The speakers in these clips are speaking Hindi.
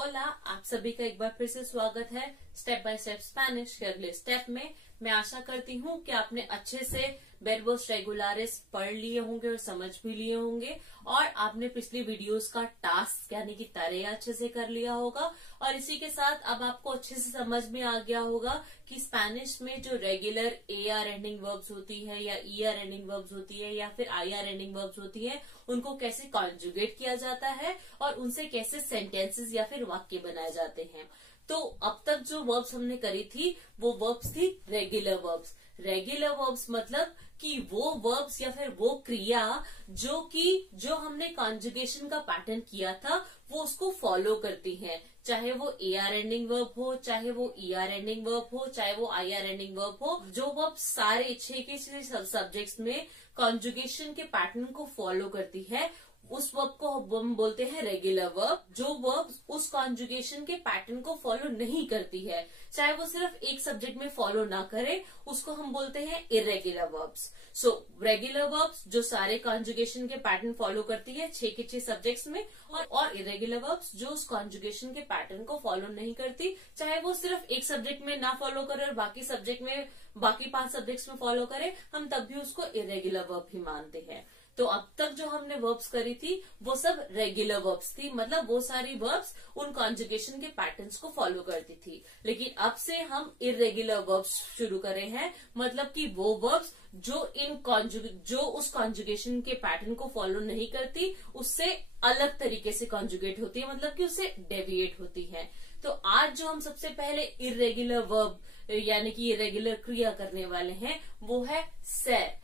ओला, आप सभी का एक बार फिर से स्वागत है स्टेप बाय स्टेप स्पेनिश के अगले स्टेप में। मैं आशा करती हूँ कि आपने अच्छे से वर्बोस रेगुलारिस पढ़ लिए होंगे और समझ भी लिए होंगे और आपने पिछली वीडियोस का टास्क यानी कि तरे अच्छे से कर लिया होगा और इसी के साथ अब आपको अच्छे से समझ में आ गया होगा कि स्पेनिश में जो रेगुलर AR एंडिंग वर्ब्स होती है या ER एंडिंग वर्ब्स होती है या फिर IR एंडिंग वर्ब्स होती है उनको कैसे कॉन्जुगेट किया जाता है और उनसे कैसे सेंटेंसेस या फिर वाक्य बनाए जाते हैं। तो अब तक जो वर्ब्स हमने करी थी वो वर्ब्स थी रेगुलर वर्ब्स। रेगुलर वर्ब्स मतलब कि वो वर्ब्स या फिर वो क्रिया जो हमने कॉन्जुगेशन का पैटर्न किया था वो उसको फॉलो करती हैं, चाहे वो AR एंडिंग वर्ब हो, चाहे वो ER एंडिंग वर्ब हो, चाहे वो IR एंडिंग वर्ब हो। जो वर्ब सारे 6 के 6 सब्जेक्ट्स में कॉन्जुगेशन के पैटर्न को फॉलो करती है उस वर्ब को हम बोलते हैं रेगुलर वर्ब। जो वर्ब उस कॉन्जुगेशन के पैटर्न को फॉलो नहीं करती है, चाहे वो सिर्फ एक सब्जेक्ट में फॉलो ना करे, उसको हम बोलते हैं irregular verbs. So regular verbs जो सारे कॉन्जुगेशन के पैटर्न फॉलो करती है 6 के 6 सब्जेक्ट्स में, और इरेगुलर वर्ब्स जो उस कॉन्जुगेशन के पैटर्न को फॉलो नहीं करती, चाहे वो सिर्फ एक सब्जेक्ट में ना फॉलो करे और बाकी 5 सब्जेक्ट्स में फॉलो करे, हम तब भी उसको इरेगुलर वर्ब ही मानते हैं। तो अब तक जो हमने वर्ब्स करी थी वो सब रेगुलर वर्ब्स थी, मतलब वो सारी वर्ब्स उन कॉन्जुगेशन के पैटर्न्स को फॉलो करती थी। लेकिन अब से हम इरेगुलर वर्ब्स शुरू करे हैं, मतलब कि वो वर्ब्स जो उस कॉन्जुगेशन के पैटर्न को फॉलो नहीं करती, उससे अलग तरीके से कॉन्जुगेट होती है, मतलब कि उससे डेविएट होती है। तो आज जो हम सबसे पहले इरेगुलर वर्ब यानी कि इरेगुलर क्रिया करने वाले हैं वो है सेर।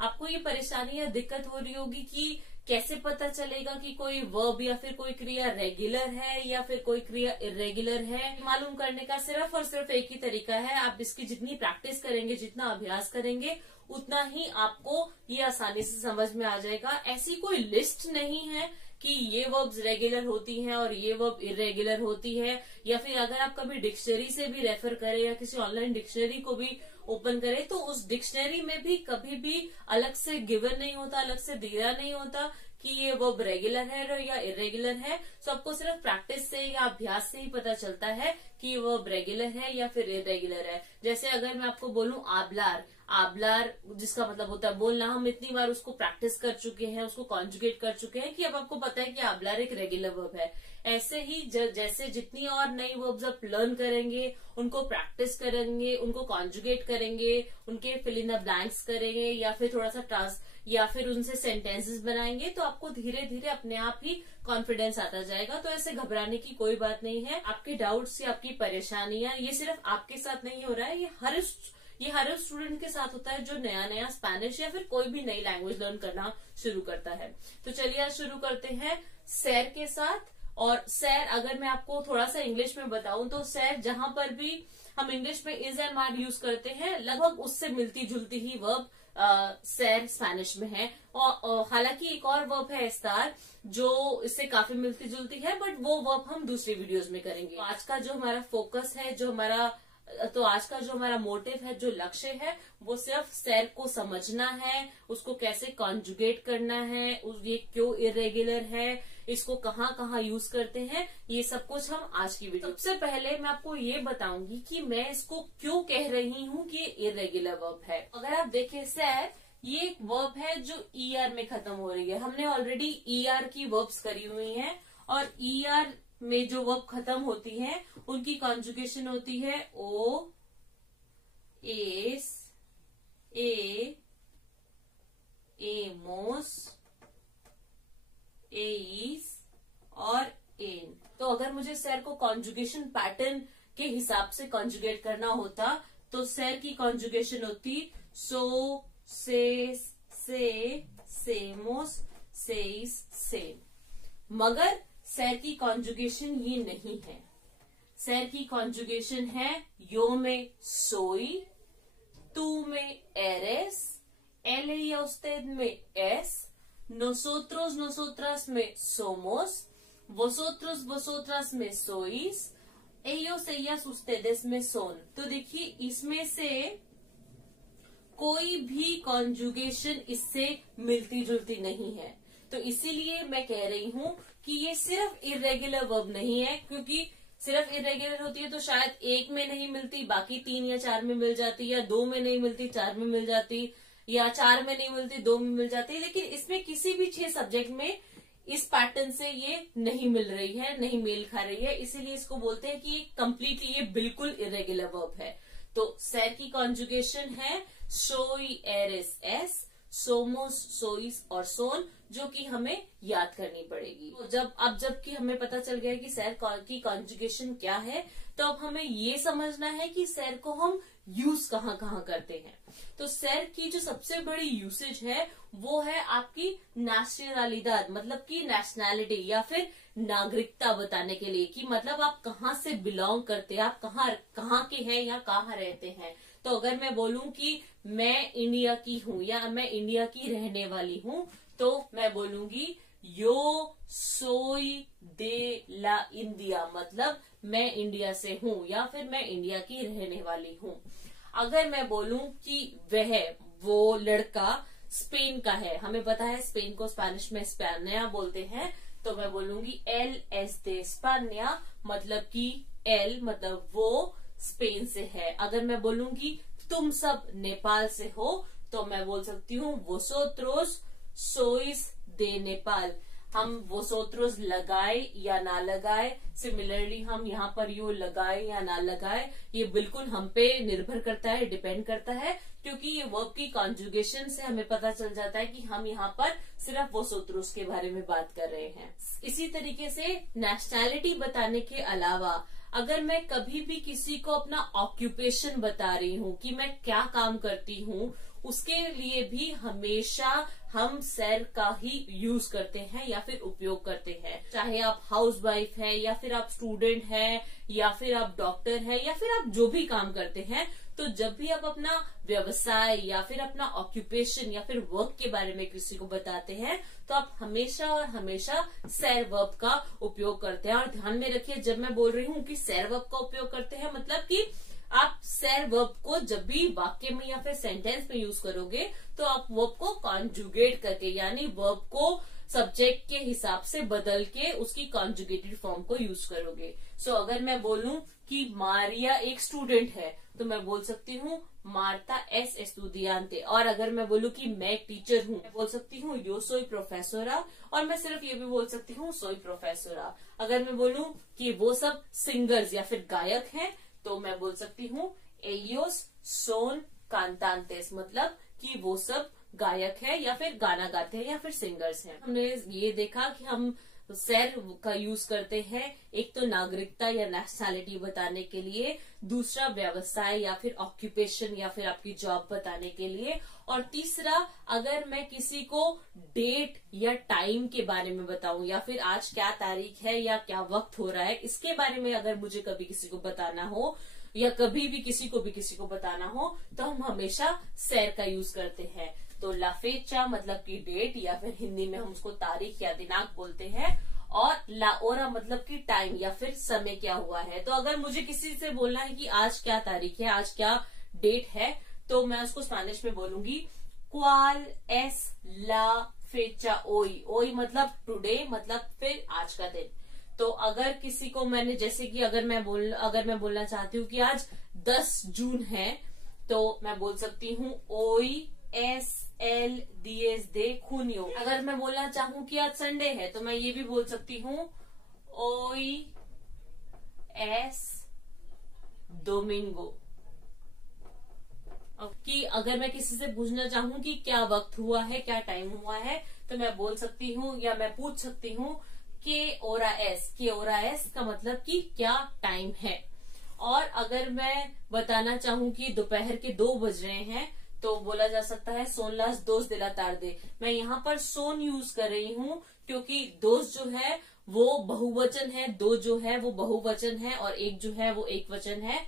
आपको ये परेशानी या दिक्कत हो रही होगी कि कैसे पता चलेगा कि कोई वर्ब या फिर कोई क्रिया रेगुलर है या फिर कोई क्रिया इरेगुलर है। मालूम करने का सिर्फ और सिर्फ एक ही तरीका है, आप इसकी जितनी प्रैक्टिस करेंगे, जितना अभ्यास करेंगे, उतना ही आपको ये आसानी से समझ में आ जाएगा। ऐसी कोई लिस्ट नहीं है कि ये वर्ब्स रेगुलर होती हैं और ये वर्ब इरेगुलर होती है, या फिर अगर आप कभी डिक्शनरी से भी रेफर करें या किसी ऑनलाइन डिक्शनरी को भी ओपन करें तो उस डिक्शनरी में भी कभी भी अलग से गिवन नहीं होता, अलग से दिया नहीं होता कि ये वर्ब रेगुलर है या इरेगुलर है। तो आपको सिर्फ प्रैक्टिस से या अभ्यास से ही पता चलता है कि ये वर्ब रेगुलर है या फिर इरेगुलर है। जैसे अगर मैं आपको बोलूं आबलार जिसका मतलब होता है बोलना, हम इतनी बार उसको प्रैक्टिस कर चुके हैं, उसको कॉन्जुगेट कर चुके हैं कि अब आपको पता है कि आबलार एक रेगुलर वर्ब है। ऐसे ही जैसे जितनी और नई वर्ब्स आप लर्न करेंगे, उनको प्रैक्टिस करेंगे, उनको कॉन्जुगेट करेंगे, उनके फिल इन द ब्लैंक्स करेंगे या फिर थोड़ा सा टास्क या फिर उनसे सेंटेंसेस बनाएंगे, तो आपको धीरे धीरे अपने आप ही कॉन्फिडेंस आता जाएगा। तो ऐसे घबराने की कोई बात नहीं है। आपके डाउट्स या आपकी परेशानियां ये सिर्फ आपके साथ नहीं हो रहा है, ये हर स्टूडेंट के साथ होता है जो नया नया स्पेनिश या फिर कोई भी नई लैंग्वेज लर्न करना शुरू करता है। तो चलिए आज शुरू करते हैं सैर के साथ। और सैर अगर मैं आपको थोड़ा सा इंग्लिश में बताऊं तो सैर जहां पर भी हम इंग्लिश में इज एंड माड यूज करते हैं, लगभग उससे मिलती जुलती ही वर्ब सैर स्पेनिश में है। और हालांकि एक और वर्ब है एस्तार जो इससे काफी मिलती जुलती है, बट वो वर्ब हम दूसरी वीडियोस में करेंगे। तो आज का जो हमारा फोकस है, आज का जो हमारा मोटिव है, जो लक्ष्य है, वो सिर्फ सैर को समझना है, उसको कैसे कॉन्जुगेट करना है, ये क्यों इरेगुलर है, इसको कहाँ कहाँ यूज करते हैं, ये सब कुछ हम आज की वीडियो। सबसे पहले मैं आपको ये बताऊंगी कि मैं इसको क्यों कह रही हूँ कि इरेगुलर वर्ब है। अगर आप देखें सैर, ये एक वर्ब है जो ER में खत्म हो रही है। हमने ऑलरेडी ER की वर्ब्स करी हुई हैं और ER में जो वर्ब खत्म होती है उनकी कॉन्जुगेशन होती है ओ, एस, एमोस, एइस और एन। तो अगर मुझे सैर को कॉन्जुगेशन पैटर्न के हिसाब से कॉन्जुगेट करना होता तो सैर की कॉन्जुगेशन होती सो, से, सेमोस, सेइस, सेम। मगर सैर की कॉन्जुगेशन ये नहीं है। सैर की कॉन्जुगेशन है यो में सोई, तू में एरेस, एल या उस्तेद में एस, nosotros nosotras में somos, vosotros vosotras में sois, ellos ellas ustedes में son। तो देखिए इसमें से कोई भी कॉन्जुगेशन इससे मिलती जुलती नहीं है। तो इसीलिए मैं कह रही हूँ कि ये सिर्फ इर्रेगुलर वर्ब नहीं है, क्योंकि सिर्फ इर्रेगुलर होती है तो शायद एक में नहीं मिलती, बाकी 3 या 4 में मिल जाती, या 2 में नहीं मिलती 4 में मिल जाती, या 4 में नहीं मिलती 2 में मिल जाती। लेकिन इसमें किसी भी 6 सब्जेक्ट में इस पैटर्न से ये नहीं मिल रही है, नहीं मेल खा रही है, इसीलिए इसको बोलते हैं कि ये कंप्लीटली, ये बिल्कुल इर्रेगुलर वर्ब है। तो सैर की कॉन्जुगेशन है सोई एरिस एस, सोमोस सोइस और सोन, जो कि हमें याद करनी पड़ेगी। तो जबकि हमें पता चल गया कि सैर की कॉन्जुगेशन क्या है, तो अब हमें ये समझना है कि सैर को हम यूज कहाँ कहाँ करते हैं। तो सैर की जो सबसे बड़ी यूसेज है वो है आपकी नेशनलिदाद, मतलब कि नेशनैलिटी या फिर नागरिकता बताने के लिए, कि मतलब आप कहाँ से बिलोंग करते हैं, आप कहाँ के हैं या कहाँ रहते हैं। तो अगर मैं बोलूं कि मैं इंडिया की हूँ या मैं इंडिया की रहने वाली हूँ, तो मैं बोलूंगी यो सोई दे ला इंडिया, मतलब मैं इंडिया से हूँ या फिर मैं इंडिया की रहने वाली हूँ। अगर मैं बोलूं कि वो लड़का स्पेन का है, हमें पता है स्पेन को स्पेनिश में स्पेनिया बोलते हैं, तो मैं बोलूंगी एल एस दे स्पेनिया, मतलब कि एल मतलब वो स्पेन से है। अगर मैं बोलूंगी तुम सब नेपाल से हो, तो मैं बोल सकती हूँ वोसोत्रोस सोइस दे नेपाल। हम वोसोत्रोस लगाए या ना लगाए, सिमिलरली हम यहाँ पर यू लगाए या ना लगाए, ये बिल्कुल हम पे निर्भर करता है, डिपेंड करता है, क्योंकि ये वर्ब की कॉन्जुगेशन से हमें पता चल जाता है कि हम यहाँ पर सिर्फ वोसोत्रोस के बारे में बात कर रहे हैं। इसी तरीके से नेशनैलिटी बताने के अलावा अगर मैं कभी भी किसी को अपना ऑक्यूपेशन बता रही हूँ कि मैं क्या काम करती हूँ, उसके लिए भी हमेशा हम सैर का ही यूज करते हैं या फिर उपयोग करते हैं। चाहे आप हाउसवाइफ है या फिर आप स्टूडेंट है या फिर आप डॉक्टर है या फिर आप जो भी काम करते हैं, तो जब भी आप अपना व्यवसाय या फिर अपना ऑक्यूपेशन या फिर वर्क के बारे में किसी को बताते हैं, तो आप हमेशा और हमेशा सैर वर्ब का उपयोग करते हैं। और ध्यान में रखिए, जब मैं बोल रही हूँ कि सैर वर्ब का उपयोग करते हैं, मतलब कि आप सैर वर्ब को जब भी वाक्य में या फिर सेंटेंस में यूज करोगे, तो आप वर्ब को कॉन्जुगेट करके, यानी वर्ब को सब्जेक्ट के हिसाब से बदल के उसकी कॉन्जुगेटेड फॉर्म को यूज करोगे। सो अगर मैं बोलूं कि मारिया एक स्टूडेंट है, तो मैं बोल सकती हूँ मार्ता एस एस्टूडियांते। और अगर मैं बोलूं कि मैं एक टीचर हूँ, मैं बोल सकती हूँ यो सोई प्रोफेसोरा, और मैं सिर्फ ये भी बोल सकती हूँ सोई प्रोफेसोरा। अगर मैं बोलूं कि वो सब सिंगर्स या फिर गायक हैं, तो मैं बोल सकती हूँ एलियोस सोन कांतांतेस, मतलब कि वो सब गायक है या फिर गाना गाते हैं या फिर सिंगर्स हैं। हमने ये देखा कि हम सैर का यूज करते हैं, एक तो नागरिकता या नेशनैलिटी बताने के लिए, दूसरा व्यवसाय या फिर ऑक्यूपेशन या फिर आपकी जॉब बताने के लिए, और तीसरा अगर मैं किसी को डेट या टाइम के बारे में बताऊं या फिर आज क्या तारीख है या क्या वक्त हो रहा है, इसके बारे में अगर मुझे कभी किसी को बताना हो या कभी भी किसी को बताना हो, तो हम हमेशा सैर का यूज करते हैं। तो ला फेचा मतलब कि डेट, या फिर हिंदी में हम उसको तारीख या दिनांक बोलते हैं, और ला ओरा मतलब कि टाइम या फिर समय क्या हुआ है। तो अगर मुझे किसी से बोलना है कि आज क्या तारीख है, आज क्या डेट है, तो मैं उसको स्पेनिश में बोलूंगी क्वाल एस ला फेचा ओई। ओई मतलब टुडे, मतलब फिर आज का दिन। तो अगर किसी को मैंने, जैसे कि अगर मैं बोलना चाहती हूँ कि आज 10 जून है, तो मैं बोल सकती हूँ ओई एस एल डीएस दे खूनियो। अगर मैं बोलना चाहूँ कि आज संडे है, तो मैं ये भी बोल सकती हूँ ओई एस डोमिंगो। कि अगर मैं किसी से पूछना चाहूँ कि क्या वक्त हुआ है, क्या टाइम हुआ है, तो मैं बोल सकती हूँ या मैं पूछ सकती हूँ के ओरा एस का मतलब कि क्या टाइम है। और अगर मैं बताना चाहूँ कि दोपहर के 2 बज रहे हैं, तो बोला जा सकता है सोन लास 2 de la tarde। मैं यहाँ पर सोन यूज कर रही हूँ क्योंकि 2 जो है वो बहुवचन है, 2 जो है वो बहुवचन है, और 1 जो है वो एक वचन है।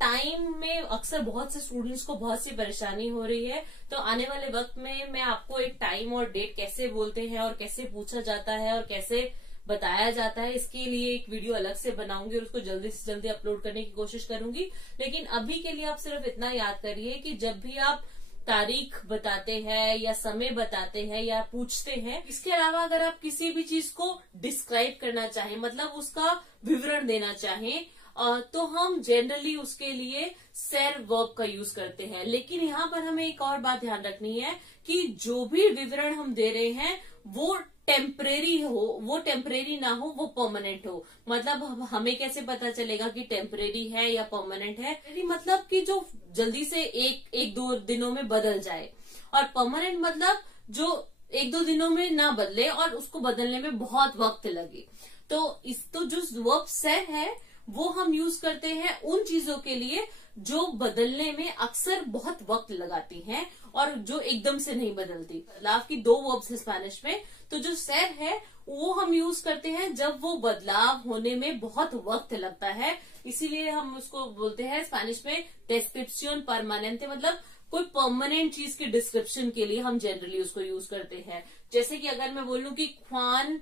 टाइम में अक्सर बहुत से स्टूडेंट्स को बहुत सी परेशानी हो रही है, तो आने वाले वक्त में मैं आपको एक टाइम और डेट कैसे बोलते हैं और कैसे पूछा जाता है और कैसे बताया जाता है, इसके लिए एक वीडियो अलग से बनाऊंगी और उसको जल्दी से जल्दी अपलोड करने की कोशिश करूंगी। लेकिन अभी के लिए आप सिर्फ इतना याद करिए कि जब भी आप तारीख बताते हैं या समय बताते हैं या पूछते हैं। इसके अलावा अगर आप किसी भी चीज को डिस्क्राइब करना चाहें, मतलब उसका विवरण देना चाहें, तो हम जनरली उसके लिए सेर वर्ब का यूज करते हैं। लेकिन यहाँ पर हमें एक और बात ध्यान रखनी है कि जो भी विवरण हम दे रहे हैं वो टेम्परेरी हो, वो टेम्परेरी ना हो, वो परमानेंट हो। मतलब हमें कैसे पता चलेगा कि टेम्परेरी है या परमानेंट है? मतलब कि जो जल्दी से एक दो दिनों में बदल जाए, और परमानेंट मतलब जो एक दो दिनों में ना बदले और उसको बदलने में बहुत वक्त लगे। तो जो वर्ब सेर है वो हम यूज करते हैं उन चीजों के लिए जो बदलने में अक्सर बहुत वक्त लगाती हैं और जो एकदम से नहीं बदलती। बदलाव की दो वर्ब्स है स्पेनिश में, तो जो सेर है वो हम यूज करते हैं जब वो बदलाव होने में बहुत वक्त लगता है। इसीलिए हम उसको बोलते हैं स्पेनिश में डिस्क्रिप्शन परमानेंटे, मतलब कोई परमानेंट चीज के डिस्क्रिप्शन के लिए हम जनरली उसको यूज करते हैं। जैसे कि अगर मैं बोलूं कि ख्वान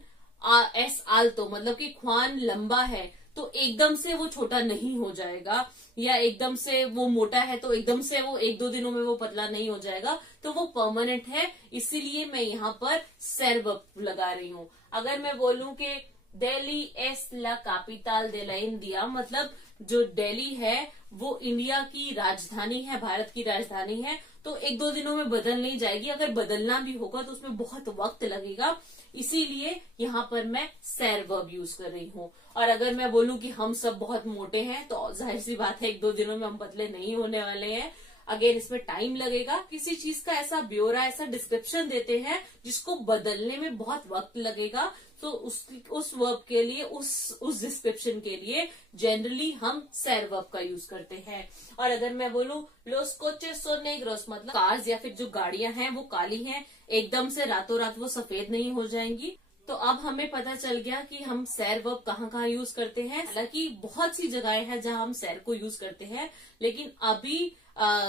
एस आल्तो, मतलब कि ख्वान लंबा है, तो एकदम से वो छोटा नहीं हो जाएगा, या एकदम से वो मोटा है तो एकदम से वो एक दो दिनों में वो पतला नहीं हो जाएगा, तो वो परमानेंट है। इसीलिए मैं यहाँ पर सेर वर्ब लगा रही हूँ। अगर मैं बोलूं कि दिल्ली एस ला कैपिटल de la इंडिया, मतलब जो दिल्ली है वो इंडिया की राजधानी है, भारत की राजधानी है, तो एक दो दिनों में बदल नहीं जाएगी। अगर बदलना भी होगा तो उसमें बहुत वक्त लगेगा, इसीलिए यहाँ पर मैं सेर वर्ब यूज कर रही हूँ। और अगर मैं बोलूं कि हम सब बहुत मोटे हैं, तो जाहिर सी बात है एक दो दिनों में हम पतले नहीं होने वाले हैं। अगेन इसमें टाइम लगेगा। किसी चीज का ऐसा ब्यौरा, ऐसा डिस्क्रिप्शन देते हैं जिसको बदलने में बहुत वक्त लगेगा, तो उस वर्ब के लिए, उस डिस्क्रिप्शन के लिए जनरली हम सेर वर्ब का यूज करते हैं। और अगर मैं बोलूं लोस कोचेस सो नेग्रोस, मतलब कार्स या फिर जो गाड़ियां हैं वो काली हैं, एकदम से रातों रात वो सफेद नहीं हो जाएंगी। तो अब हमें पता चल गया कि हम सेर वर्ब कहाँ यूज करते हैं। हालांकि बहुत सी जगहें हैं जहां हम सेर को यूज करते हैं, लेकिन अभी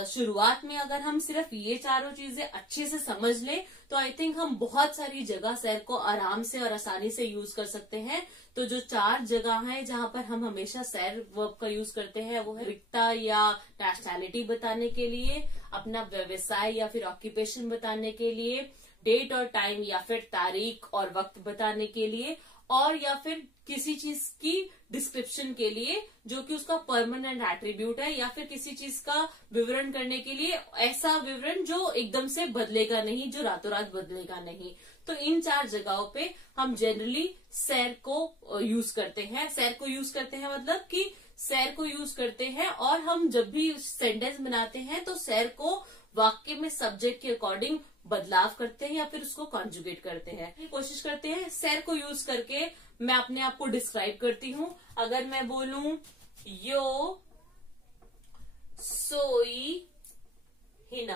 शुरुआत में अगर हम सिर्फ ये चारों चीजें अच्छे से समझ लें तो आई थिंक हम बहुत सारी जगह सेर को आराम से और आसानी से यूज कर सकते हैं। तो जो चार जगह हैं जहां पर हम हमेशा सेर वर्ब का यूज करते हैं वो है रिक्ता या नेशनैलिटी बताने के लिए, अपना व्यवसाय या फिर ऑक्यूपेशन बताने के लिए, डेट और टाइम या फिर तारीख और वक्त बताने के लिए, और या फिर किसी चीज की डिस्क्रिप्शन के लिए जो कि उसका परमानेंट एट्रीब्यूट है, या फिर किसी चीज का विवरण करने के लिए ऐसा विवरण जो एकदम से बदलेगा नहीं, जो रातों रात बदलेगा नहीं। तो इन चार जगहों पे हम जनरली सेर को यूज करते हैं। सेर को यूज करते हैं मतलब कि सेर को यूज करते हैं, और हम जब भी सेंटेंस बनाते हैं तो सेर को वाक्य में सब्जेक्ट के अकॉर्डिंग बदलाव करते हैं या फिर उसको कॉन्जुगेट करते हैं। कोशिश करते हैं सेर को यूज करके मैं अपने आप को डिस्क्राइब करती हूँ। अगर मैं बोलूं यो सोई हिना,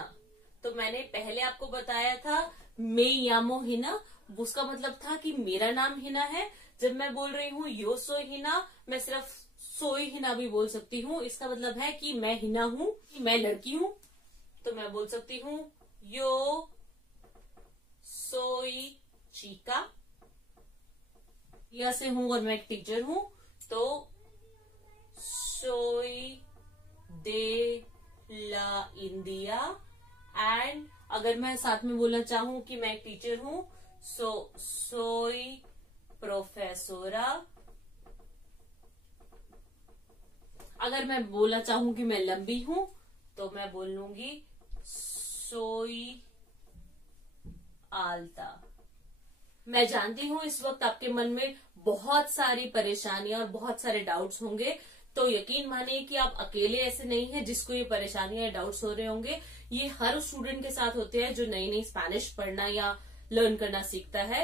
तो मैंने पहले आपको बताया था मे यामो हिना, उसका मतलब था कि मेरा नाम हिना है। जब मैं बोल रही हूँ यो सोई हिना, मैं सिर्फ सोई हिना भी बोल सकती हूँ। इसका मतलब है कि मैं हिना हूँ, कि मैं लड़की हूँ। तो मैं बोल सकती हूँ यो सोई चीका, या से हूँ और मैं एक टीचर हूँ तो सोई दे ला इंडिया। एंड अगर मैं साथ में बोलना चाहूँ कि मैं एक टीचर हूँ, सोई प्रोफेसोरा। अगर मैं बोलना चाहूँ कि मैं लंबी हूँ तो मैं बोल लूंगी सोई आल्ता। मैं जानती हूँ इस वक्त आपके मन में बहुत सारी परेशानियां और बहुत सारे डाउट्स होंगे, तो यकीन मानिए कि आप अकेले ऐसे नहीं हैं जिसको ये परेशानियां या डाउट्स हो रहे होंगे। ये हर स्टूडेंट के साथ होते हैं जो नई नई स्पेनिश पढ़ना या लर्न करना सीखता है।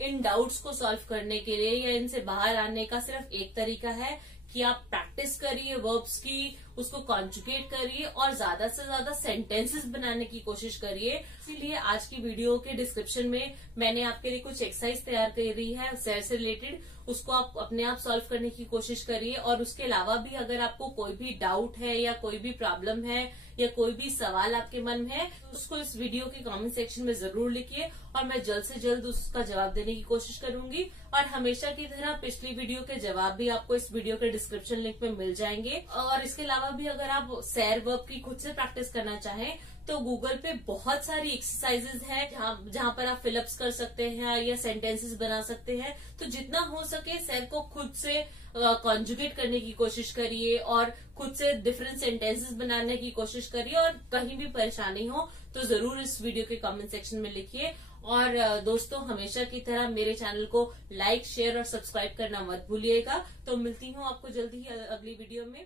इन डाउट्स को सॉल्व करने के लिए या इनसे बाहर आने का सिर्फ एक तरीका है कि आप प्रैक्टिस करिए वर्ब्स की, उसको कॉन्जुगेट करिए और ज्यादा से ज्यादा सेंटेंसेस बनाने की कोशिश करिए। इसीलिए आज की वीडियो के डिस्क्रिप्शन में मैंने आपके लिए कुछ एक्सरसाइज तैयार करी है सेर से रिलेटेड, उसको आप अपने आप सॉल्व करने की कोशिश करिए। और उसके अलावा भी अगर आपको कोई भी डाउट है या कोई भी प्रॉब्लम है या कोई भी सवाल आपके मन में है तो उसको इस वीडियो के कमेंट सेक्शन में जरूर लिखिए और मैं जल्द से जल्द उसका जवाब देने की कोशिश करूंगी। और हमेशा की तरह पिछली वीडियो के जवाब भी आपको इस वीडियो के डिस्क्रिप्शन लिंक में मिल जाएंगे। और इसके अलावा भी अगर आप सेर वर्ब की खुद से प्रैक्टिस करना चाहें तो गूगल पे बहुत सारी एक्सरसाइजेज है जहाँ पर आप फिलअप्स कर सकते हैं या सेंटेंसेस बना सकते हैं। तो जितना हो सके सेल को खुद से कॉन्जुगेट करने की कोशिश करिए और खुद से डिफरेंट सेंटेंसेस बनाने की कोशिश करिए। और कहीं भी परेशानी हो तो जरूर इस वीडियो के कमेंट सेक्शन में लिखिए। और दोस्तों, हमेशा की तरह मेरे चैनल को लाइक, शेयर और सब्सक्राइब करना मत भूलिएगा। तो मिलती हूँ आपको जल्दी ही अगली वीडियो में।